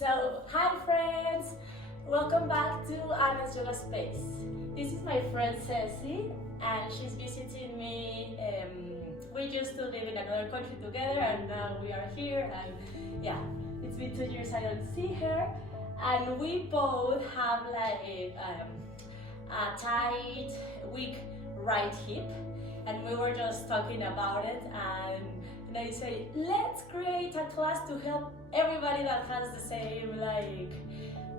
So, hi friends! Welcome back to Anna's Yoga Space. This is my friend Ceci and she's visiting me. We used to live in another country together and now we are here and yeah, it's been 2 years I don't see her and we both have like a tight, weak right hip and we were just talking about it and I say, let's create a class to help everybody that has the same like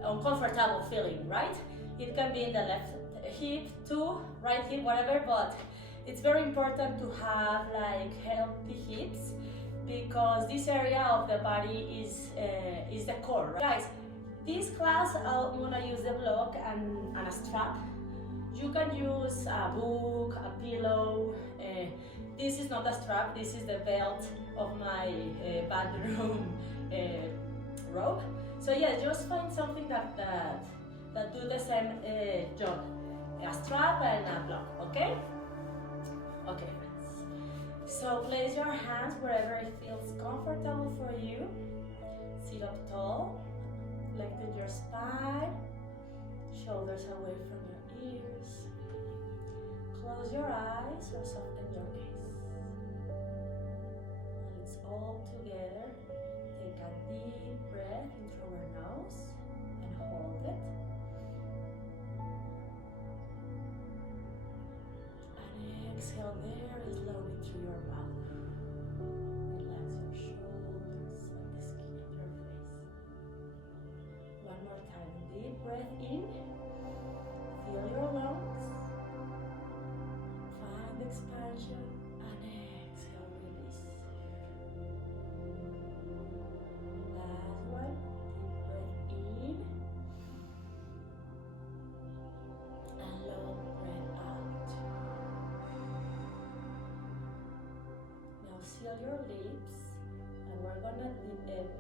uncomfortable feeling, right? It can be in the left hip too, right hip, whatever, but it's very important to have like healthy hips because this area of the body is the core, right? Guys, this class I'm gonna use the block and a strap. You can use a book, a pillow. This is not a strap, this is the belt of my bathroom rope. So yeah, just find something that do the same job. A strap and a block, okay? Okay, friends. So place your hands wherever it feels comfortable for you. Sit up tall, lengthen your spine, shoulders away from your ears. Close your eyes or soften your gaze. And it's all together. Take a deep breath in through your nose and hold it. And exhale very slowly through your mouth. Relax your shoulders and the skin of your face. One more time. Deep breath in. Feel your lungs. Find expansion and exhale, release. Last one. Deep breath in and long breath out. Now seal your lips and we're gonna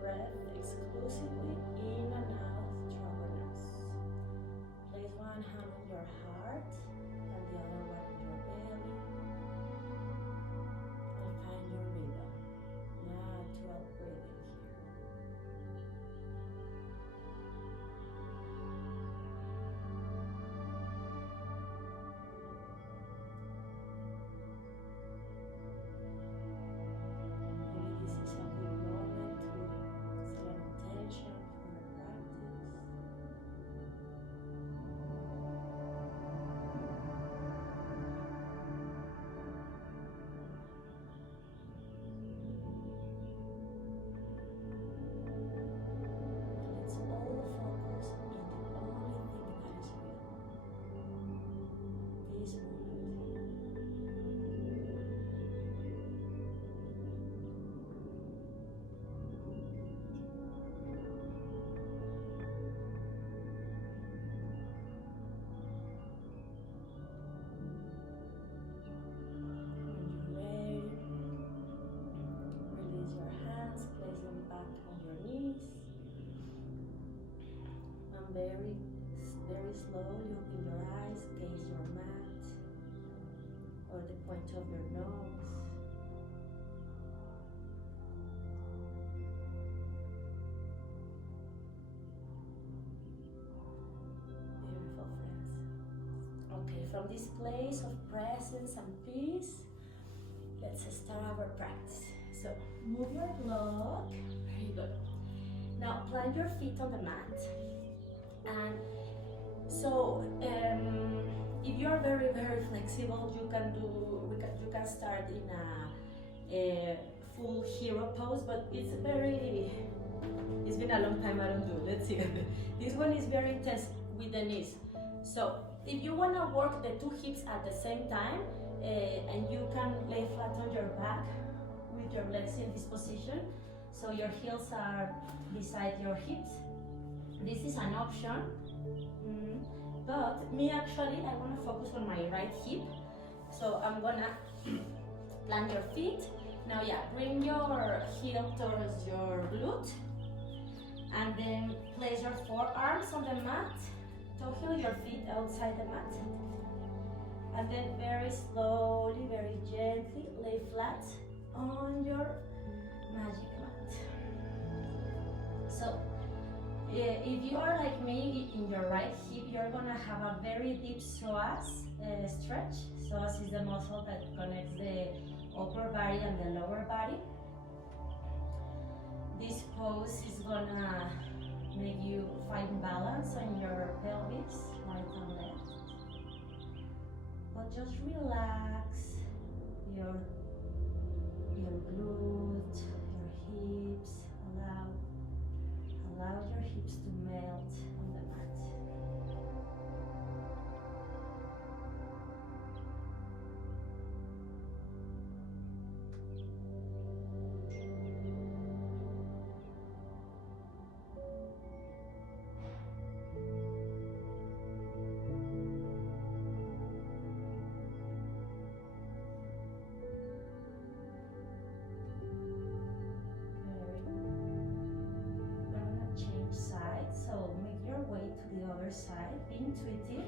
breath exclusively in and out through our nose. Place one hand on your heart and the other one on your belly. And find your rhythm. Natural breathing here. Maybe this is a good moment to set an intention for your practice. Let's all focus in the only thing that is real. This moment. When you're ready, release your hands, place them back on your knees. And very slowly open your eyes, gaze your mat or the point of your nose. Beautiful, friends. Okay, from this place of presence and peace, let's start our practice. So move your block. Very good. Now plant your feet on the mat. And so if you are very flexible, you can start in a full hero pose, but it's been a long time I don't do. Let's see. This one is very intense with the knees. So if you want to work the two hips at the same time, and you can lay flat on your back with your legs in this position, so your heels are beside your hips. This is an option, but me actually, I want to focus on my right hip. So I'm gonna plant your feet. Now yeah, bring your heel towards your glute. And then place your forearms on the mat. Toe heel your feet outside the mat. And then very slowly, very gently, lay flat on your magic mat. So If you are like me, in your right hip, you're gonna have a very deep psoas stretch. Psoas is the muscle that connects the upper body and the lower body. This pose is gonna make you find balance on your pelvis, right and left. But just relax your glute, your hips. Allow your hips to melt on the mat. Side, be intuitive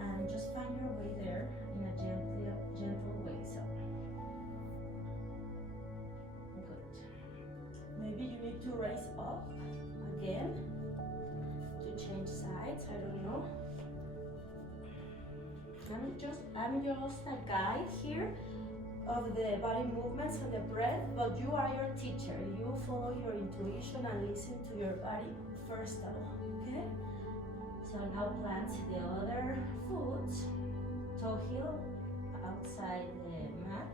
and just find your way there in a gentle way. So good. Maybe you need to raise up again to change sides. I don't know. I'm just a guide here of the body movements and the breath, but you are your teacher. You follow your intuition and listen to your body first of all. Okay. So now plant the other foot, toe heel outside the mat.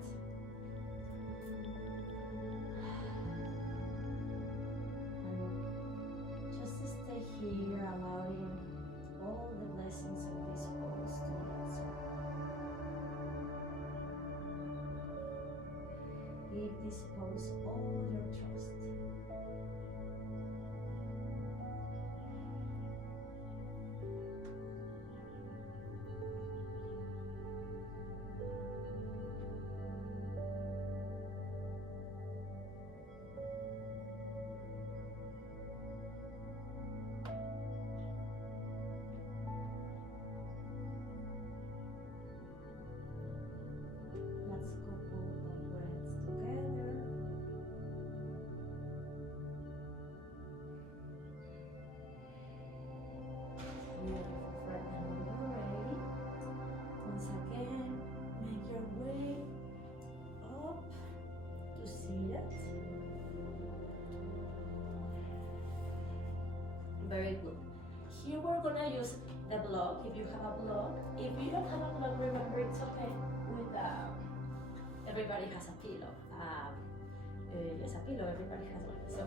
And just stay here, allowing all the blessings of this pose to answer. Give this pose all your trust. Very good. Here we're gonna use the block, if you have a block. If you don't have a block, remember it's okay. With everybody has a pillow. Yes, a pillow, everybody has one. So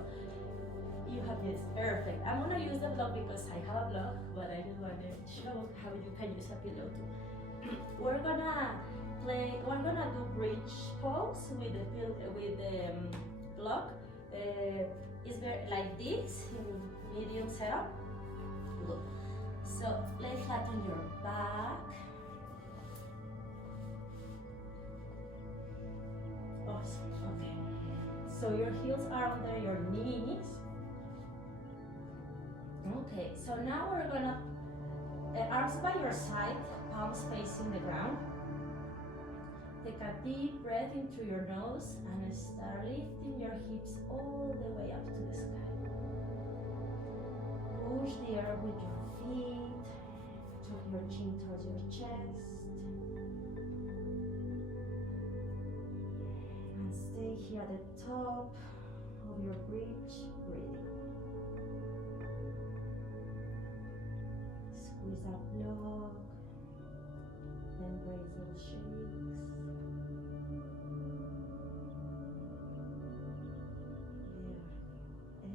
you have this, perfect. I'm gonna use the block because I have a block, but I just want to show how you can use a pillow too. We're gonna do bridge pose with the block. It's very like this in medium setup. Good. So lay flat on your back. Awesome. Okay. So your heels are under your knees. Okay. So now we're gonna arms by your side, palms facing the ground. Take a deep breath into your nose and start lifting your hips all the way up to the sky. Push the air with your feet, tuck your chin towards your chest, and stay here at the top of your bridge, breathing. Squeeze that block, then raise those shakes.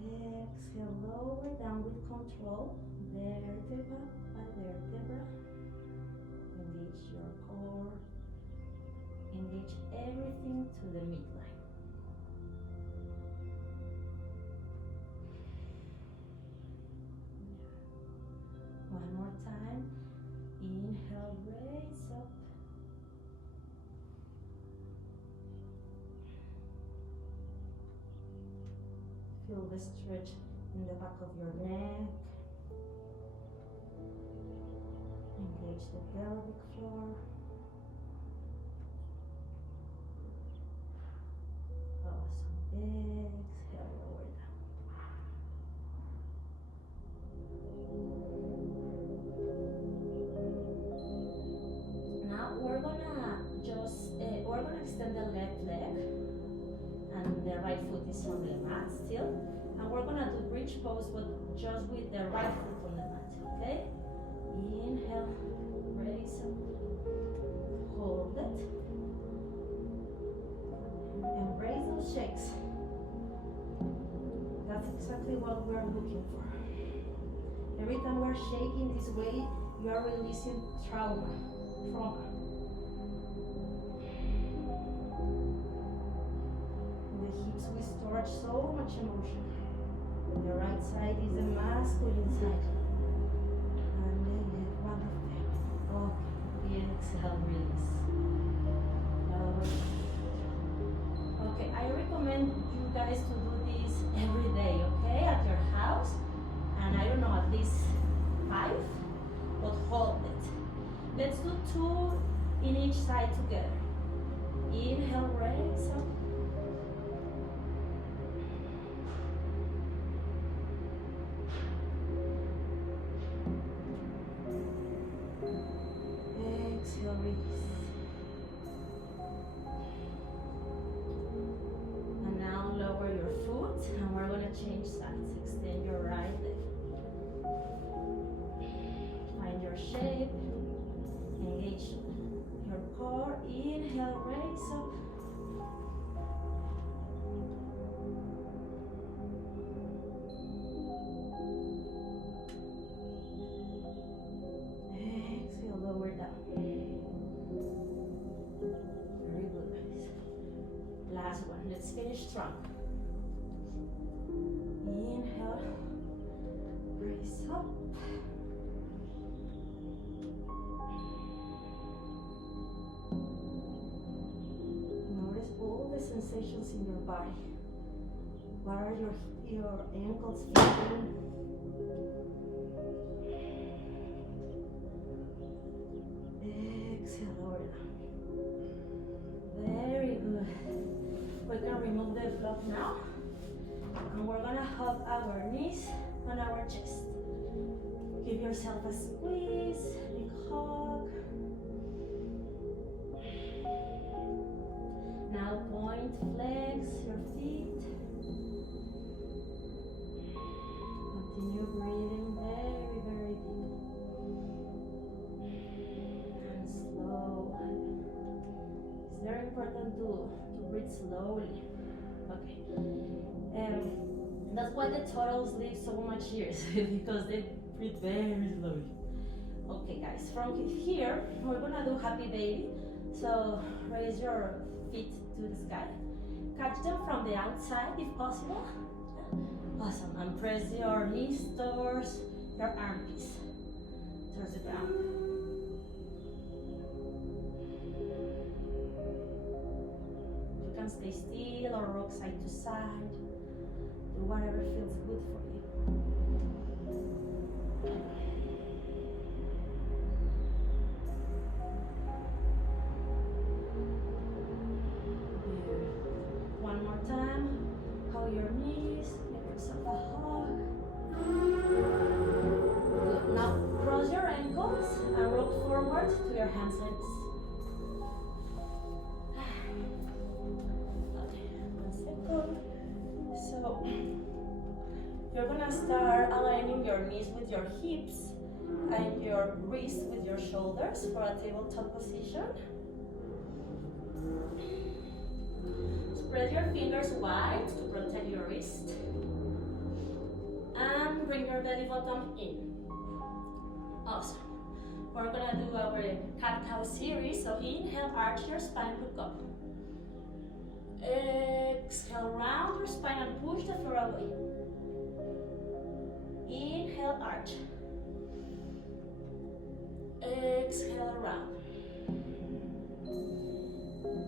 Exhale, lower down with control, vertebra by vertebra. Engage your core, engage everything to the midline. One more time, inhale, raise up. Feel the stretch in the back of your neck. Engage the pelvic floor. Awesome. Exhale, lower down. extend the left leg, and the right foot is on the mat still. And we're gonna do bridge pose, but just with the right foot on the mat, okay? Inhale, raise up, hold it, and raise those shakes. That's exactly what we're looking for. Every time we're shaking this way, you are releasing trauma. In the hips, we store so much emotion. The right side is the masculine side. And then you have one of them. Okay, exhale, release. Okay, I recommend you guys to do this every day, okay, at your house. And I don't know, at least 5, but hold it. Let's do 2 in each side together. Inhale, raise up. Exhale, release. And now lower your foot, and we're going to change sides. Extend your right leg. Find your shape. Engage your core. Inhale, raise up. Exhale, lower down. Very good, guys. Last one. Let's finish strong. Inhale, raise up. Notice all the sensations in your body. What are your ankles feeling? Exhale, lower down. Very good. We can remove the block now. And we're gonna hug our knees on our chest. Give yourself a squeeze, big hug. Now point, flex your feet. Continue breathing very, very deep. And slow. It's very important to breathe slowly. Okay. That's why the turtles live so much years, because they breathe very slowly. Okay, guys, from here, we're gonna do happy baby. So raise your feet to the sky. Catch them from the outside if possible. Yeah. Awesome. And press your knees towards your armpits, towards the ground. You can stay still or rock side to side. Do whatever feels good for you. One more time. Hold your knees. Give yourself a hug. Good. Now cross your ankles and roll forward to your hands and knees. Okay, 1 second. So you're gonna start aligning your knees with your hips and your wrists with your shoulders for a tabletop position. Spread your fingers wide to protect your wrist. And bring your belly button in. Awesome. We're gonna do our cat-cow series. So inhale, arch your spine, look up. Exhale, round your spine and push the floor away. Inhale, arch. Exhale, round.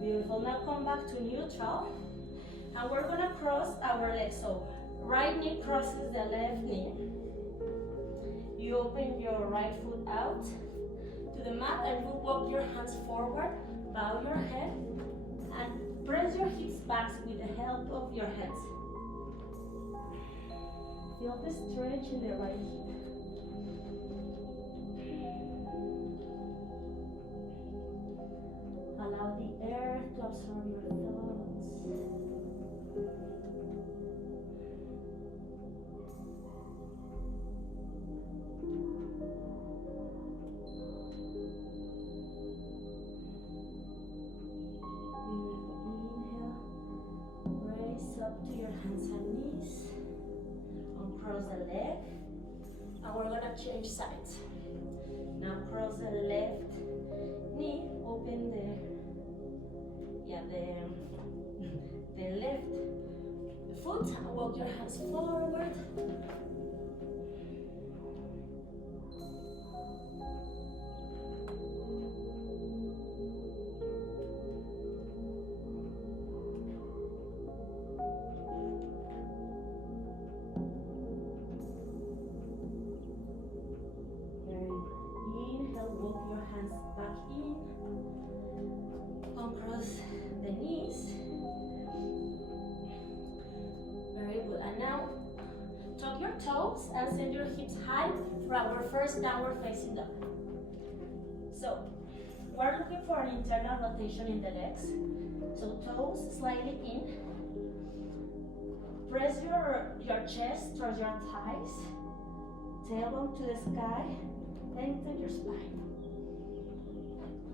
Beautiful. Now come back to neutral. And we're gonna cross our legs. So right knee crosses the left knee. You open your right foot out to the mat and you walk your hands forward, bow your head, and press your hips back with the help of your hands. Feel the stretch in the right hip. Allow the air to absorb your thoughts. Up to your hands and knees. Uncross the leg. And we're gonna change sides. Now cross the left knee, open the left foot and walk your hands forward. Toes and send your hips high for our first downward facing dog. So we're looking for an internal rotation in the legs. So toes slightly in. Press your chest towards your thighs. Tailbone to the sky. Lengthen your spine.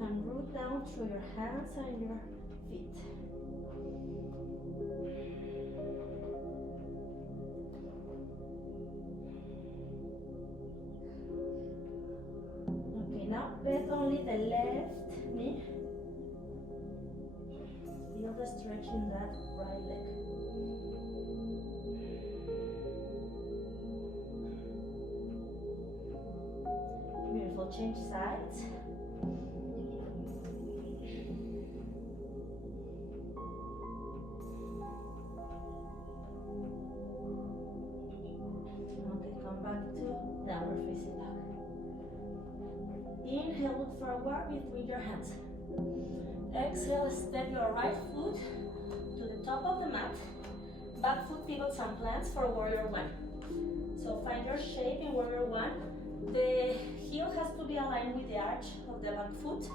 And root down through your hands and your feet. Now bend only the left knee. Feel the stretch in that right leg. Beautiful. Change sides. Okay, come back to downward facing dog. Inhale, look forward between your hands. Exhale, step your right foot to the top of the mat. Back foot pivots and plants for warrior one. So find your shape in warrior one. The heel has to be aligned with the arch of the back foot.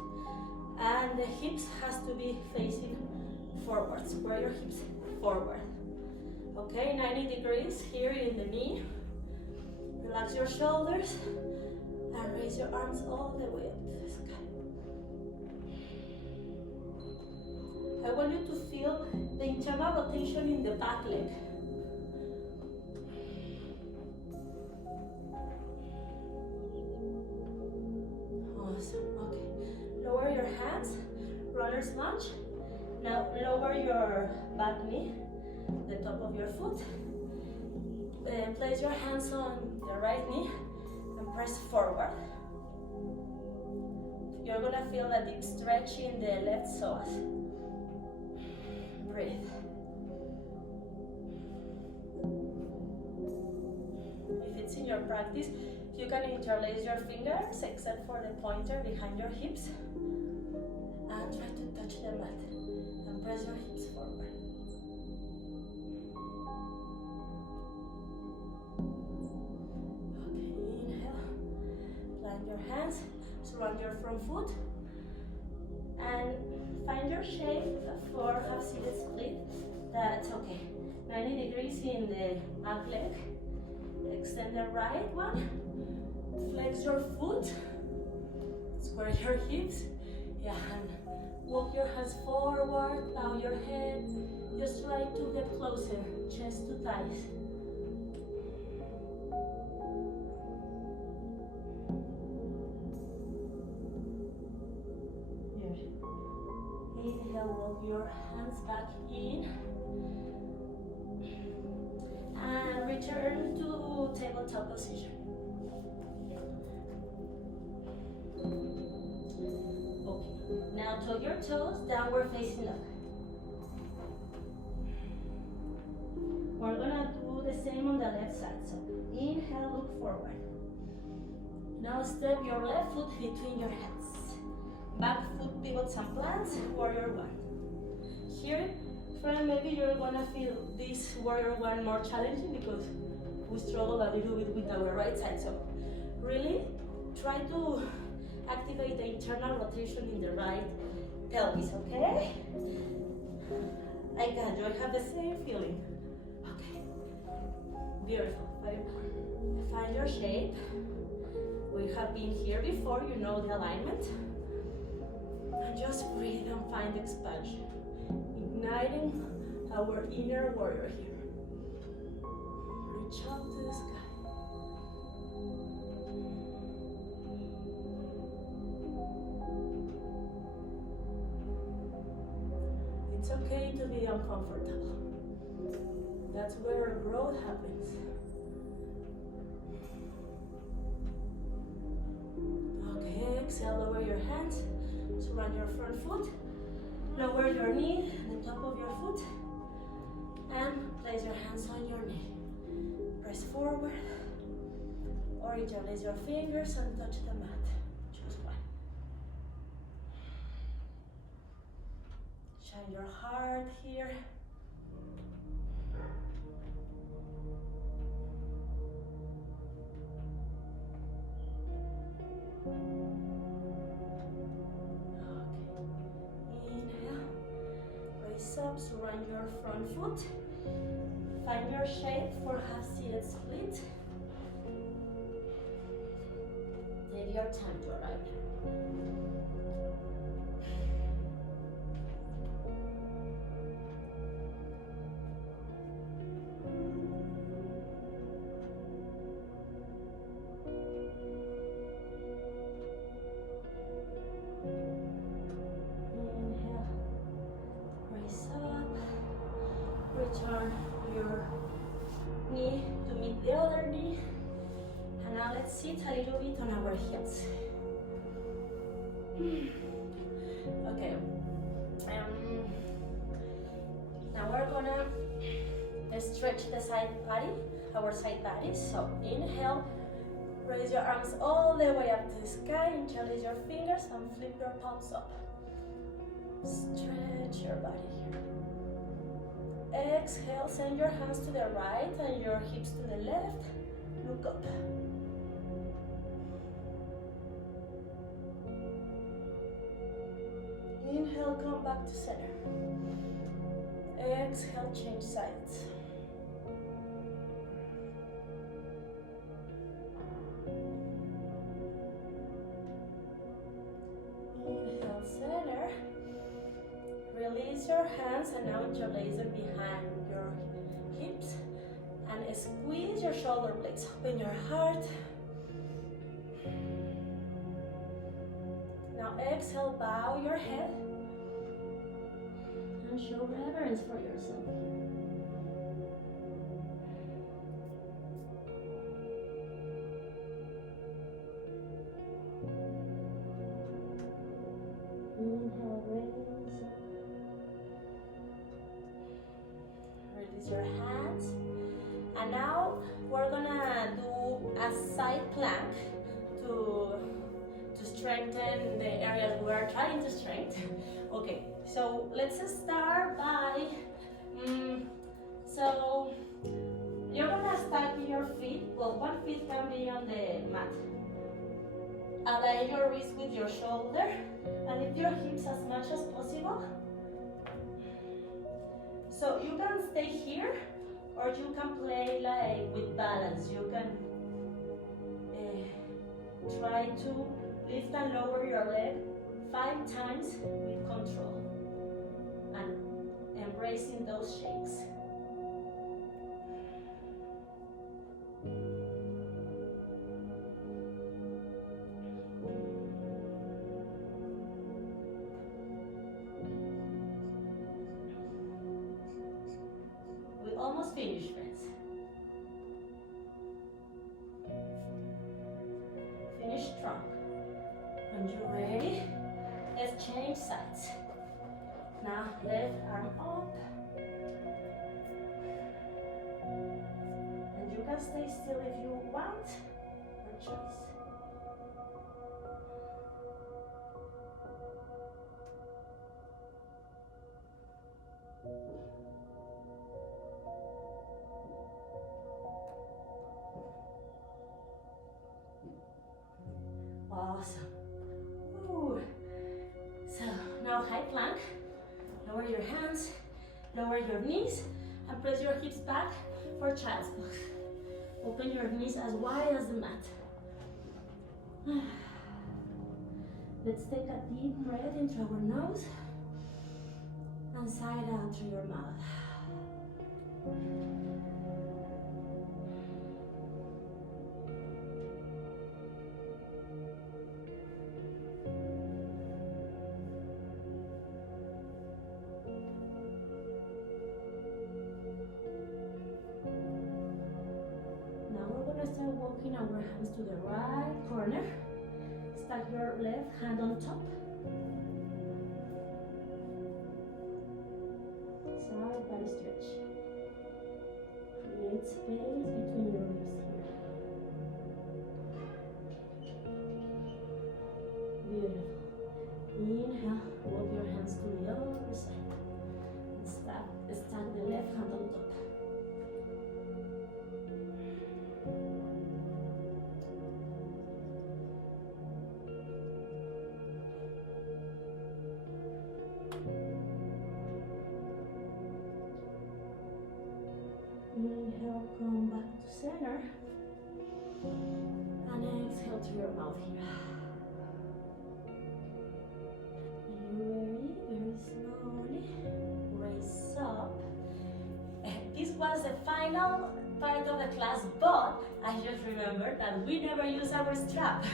And the hips has to be facing forward. Square your hips forward. Okay, 90 degrees here in the knee. Relax your shoulders. And raise your arms all the way up to the sky. I want you to feel the internal rotation in the back leg. Awesome. Okay. Lower your hands, runner's lunge. Now lower your back knee, the top of your foot. Place your hands on the right knee. Press forward. You're gonna feel a deep stretch in the left psoas. Breathe. If it's in your practice, you can interlace your fingers except for the pointer behind your hips and try to touch the mat and press your hips forward. Your hands, surround your front foot, and find your shape for half-seated split. That's okay. 90 degrees in the back leg. Extend the right one. Flex your foot. Square your hips. Yeah, and walk your hands forward. Bow your head. Just try to get closer, chest to thighs. Inhale, walk your hands back in and return to tabletop position. Okay, now tuck your toes, downward facing dog. We're gonna do the same on the left side. So inhale, look forward. Now step your left foot between your hands. Back foot pivots and plants, warrior one. Here, friend, maybe you're gonna feel this warrior one more challenging because we struggle a little bit with our right side. So really try to activate the internal rotation in the right pelvis, okay? I got you, I have the same feeling. Okay, beautiful, very good. Find your shape. We have been here before, you know the alignment. And just breathe and find expansion. Igniting our inner warrior here. Reach up to the sky. It's okay to be uncomfortable. That's where growth happens. Okay, exhale, lower your hands, surround your front foot, lower your knee, the top of your foot, and place your hands on your knee. Press forward, or interlace your fingers and touch the mat. Choose one. Shine your heart here. Up, surround your front foot. Find your shape for half-seated split. Take your time to arrive there. Return your knee to meet the other knee. And now let's sit a little bit on our heels. Okay. Now we're gonna stretch the side body, our side body. So inhale, raise your arms all the way up to the sky, interlace your fingers and flip your palms up. Stretch your body here. Exhale, send your hands to the right and your hips to the left. Look up. Inhale, come back to center. Exhale, change sides. Inhale, center. Release your hands and now interlace them behind your hips and squeeze your shoulder blades. Open your heart. Now exhale, bow your head and show reverence for yourself here. Inhale, raise up. Release your hands. And now we're gonna do a side plank to strengthen the areas we are trying to strengthen. Okay, so let's start by, so you're gonna stack your feet. Well, one foot can be on the mat. Align your wrist with your shoulder and lift your hips as much as possible. So you can stay here or you can play like with balance. You can try to lift and lower your leg 5 times with control and embracing those shakes. We almost finished, friends. Finish strong. When you're ready, let's change sides. Now left arm up. And you can stay still if you want, your choice. Awesome. Ooh. So now now high plank. Lower your hands, lower your knees, and press your hips back for child's pose. Open your knees as wide as the mat. Let's take a deep breath into our nose and sigh out through your mouth. Now we're going to start walking our hands to the right corner. Stack your left hand on top. Side body stretch. Create space between your ribs here. Beautiful. Inhale, walk your hands to the other side. And stack the left hand on top. Inhale, come back to center. And exhale through your mouth here. Very slowly raise up. This was the final part of the class, but I just remembered that we never use our strap.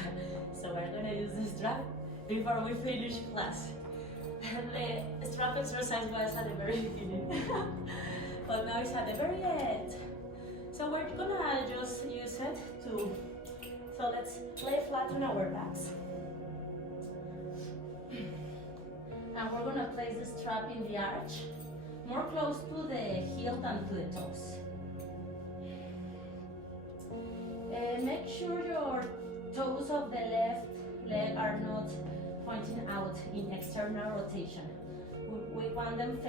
So we're gonna use the strap before we finish class. The strap exercise was at the very beginning, but now it's at the very end. So we're gonna just use it to, so let's lay flat on our backs. And we're gonna place the strap in the arch, more close to the heel than to the toes. Make sure your toes of the left leg are not pointing out in external rotation. We want them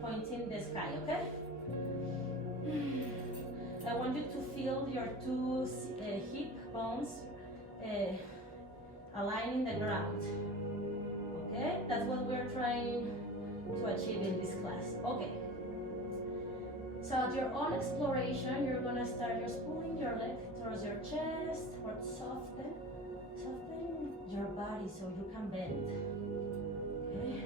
pointing the sky, okay? I want you to feel your two hip bones aligning the ground. Okay, that's what we're trying to achieve in this class. Okay. So at your own exploration, you're gonna start just pulling your leg towards your chest, or soften your body so you can bend. Okay.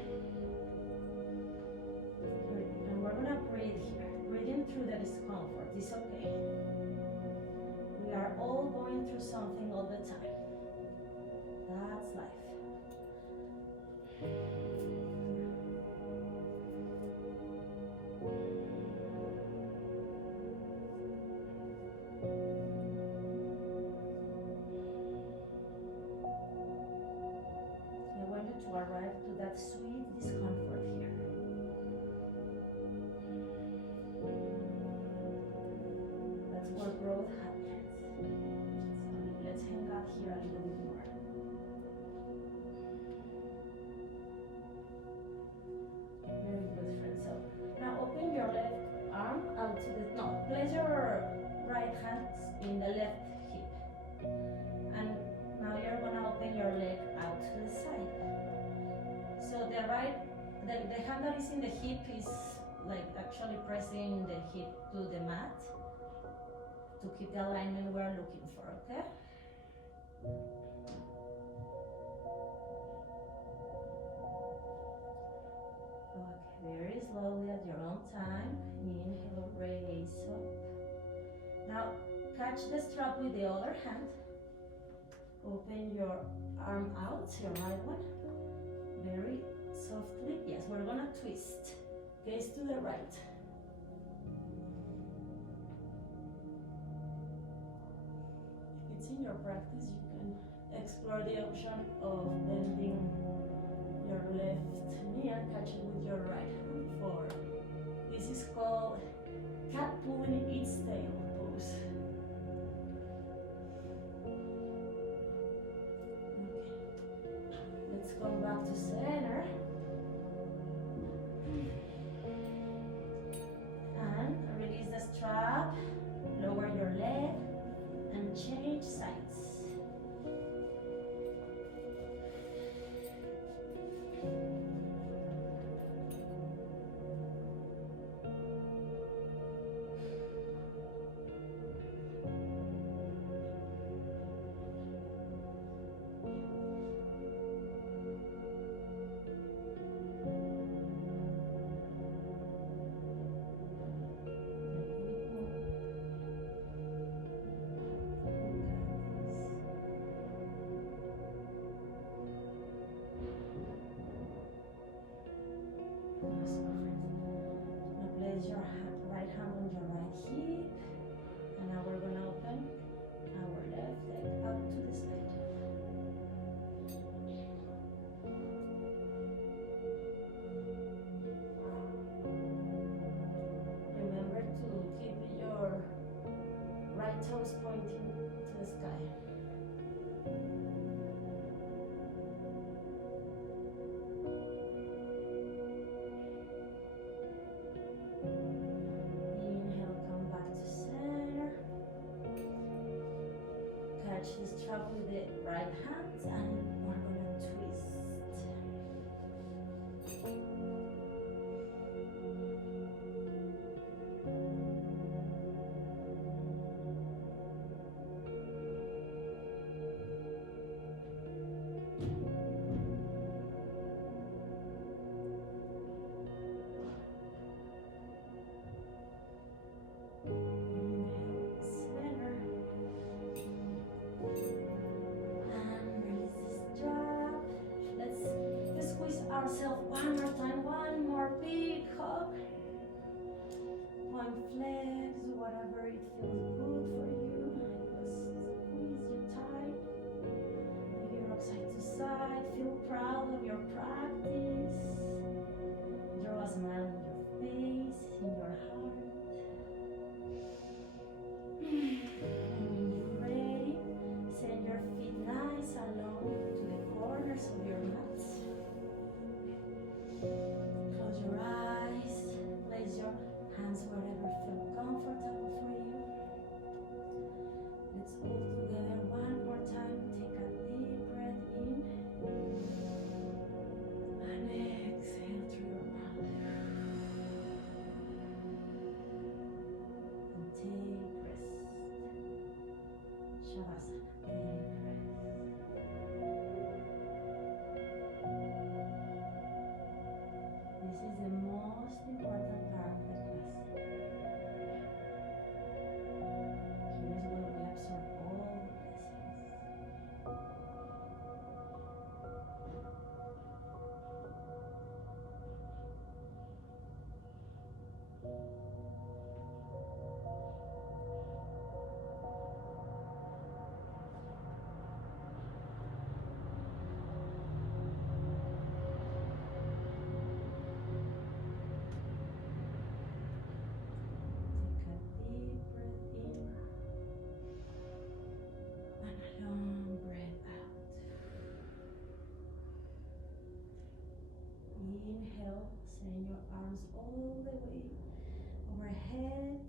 And we're gonna breathe here. Breathing through the discomfort is okay. We are all going through something all the time. That's life. To arrive to that sweet discomfort here. That's where growth happens. So let's hang out here a little bit more. Very good, friend. So now open your left arm out to the, no, place your right hand in the left hip. And now you're gonna open your leg out to the side. So the hand that is in the hip is like actually pressing the hip to the mat to keep the alignment we're looking for, okay? Okay, very slowly at your own time. Inhale, raise up. Now catch the strap with the other hand. Open your arm out, your right one. Very softly, yes, we're gonna twist. Gaze to the right. If it's in your practice, you can explore the option of bending your left knee and catch it with your right hand forward. This is called cat pulling its tail pose. Let's come back to center. And release the strap, lower your leg, and change sides. catch the strap with the right hand and we're gonna twist. Ourselves one more time, one more big hug. One flex, whatever it feels good for you. Just squeeze you tight. Maybe rock side to side. Feel proud of your practice. Draw a smile on your face, in your heart. When you're ready, send your feet nice along to the corners of your mat. Close your eyes, place your hands wherever feel comfortable for you. Let's all together one more time. Take a deep breath in and exhale through your mouth. And take rest. Shavasana. Take rest. This is the most important part of the class. Here is where we absorb all the blessings. Inhale, send your arms all the way overhead.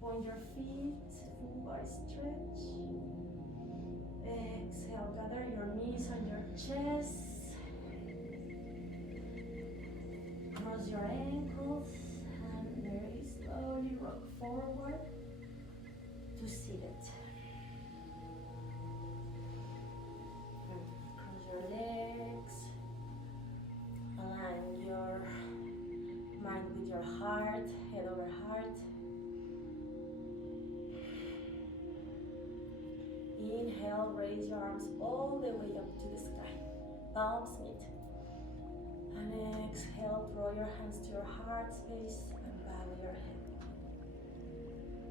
Point your feet, full body stretch. Exhale, gather your knees on your chest. Cross your ankles and very slowly rock forward to seated. Cross your legs. Align your mind with your heart, head over heart. Inhale, raise your arms all the way up to the sky. Palms meet. And exhale, draw your hands to your heart space and bow your head.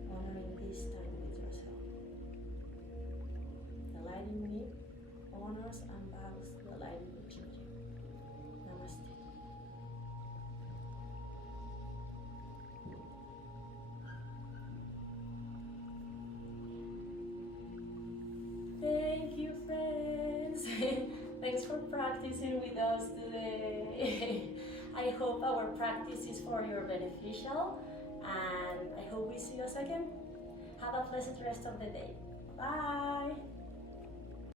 Honoring this time with yourself. The light in me honors and bows the light in each of you. Namaste. Thank you, friends. Thanks for practicing with us today. I hope our practice is for your beneficial, and I hope we see us again. Have a pleasant rest of the day. Bye.